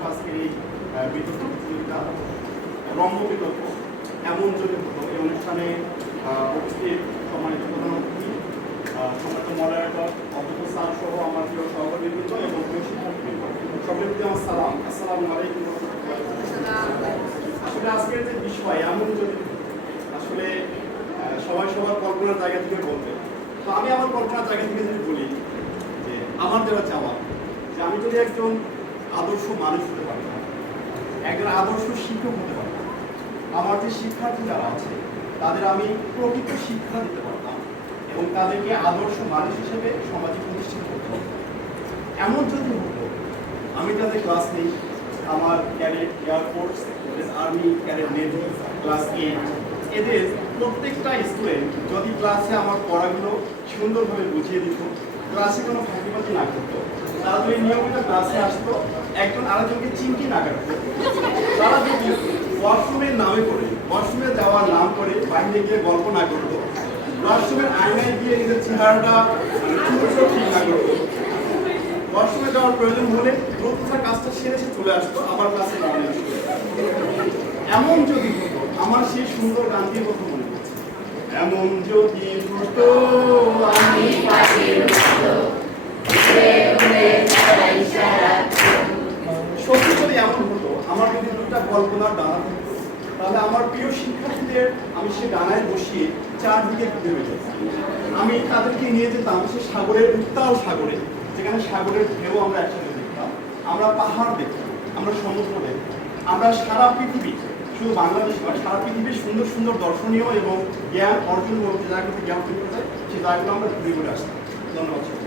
ফার্স্টের এই বিতর্ক এমন যদি হতো, এই অনুষ্ঠানে উপস্থিত সম্মানিত প্রধান অতিথি সম্মানিত মডারেটর অধ্যক্ষ স্যার সহ আমার প্রিয় সহকর্মীবৃন্দ এবং প্রিয় শিক্ষার্থীবৃন্দ সকলের প্রতি আমার সালাম। আসসালামু আলাইকুম আসলে আজকের যে বিষয়, এমন যদি আসলে সবাই সবার কল্পনার জায়গা থেকে বলবে। তো আমি আমার কল্পনার জায়গা থেকে যদি বলি, যে আমার যেটা চাওয়া, যে আমি যদি একজন আদর্শ মানুষ হতে পারতাম একজন আদর্শ শিক্ষক হতে পারতাম আমার যে শিক্ষার্থী যারা আছে, তাদের আমি প্রকৃত শিক্ষা দিতে পারতাম এবং তাদেরকে আদর্শ মানুষ হিসেবে সমাজে প্রতিষ্ঠিত করতে পারতাম। এমন যদি হতো, আমি তাদের ক্লাস নেই। আমার cadet air force army cadet navy class eight এদের প্রত্যেকটা স্টুডেন্ট যদি ক্লাসে আমার পড়াগুলো সুন্দরভাবে বুঝিয়ে দিত ক্লাসে কোনো ফাঁকিবাজি না করতো তারা নিয়মিত ক্লাসে আসতো, একজন আরেকজনকে চিনকি না কাটতো তারা যদি ওয়াশরুমের নামে করে ওয়াশরুমে যাওয়ার নাম করে বাইরে গিয়ে গল্প না করতো। ওয়াশরুমের আয়নায় গিয়ে নিজের চেহারাটা ঠিক না করতো। ওয়াশরুমে যাওয়ার প্রয়োজন হলে দ্রুত কাজটা সেরে সে চলে আসতো, আবার ক্লাসে নামে আসতো। এমন যদি আমার সেই সুন্দর গানটির কথা মনে পড়ছে। এমন যদি হতো, আমি আমার যদি দুটা কল্পনার ডানা থাকতো, তাহলে আমার প্রিয় শিক্ষার্থীদের আমি সে ডানায় বসিয়ে চারদিকে ঘুরে বেড়াতাম। আমি তাদেরকে নিয়ে যেতাম সে সাগরের উত্তাল সাগরে, যেখানে সাগরের ঢেউ আমরা একসাথে দেখতাম। আমরা পাহাড় দেখতাম, আমরা সমুদ্র দেখতাম। আমরা সারা পৃথিবী, শুধু বাংলাদেশ নয়, সারা পৃথিবীর সুন্দর সুন্দর দর্শনীয় এবং জ্ঞান অর্জন করতে জায়গাগুলোতে জ্ঞান অর্জন করতে সে জায়গাগুলো আমরা ঘুরে ঘুরে আসতাম। ধন্যবাদ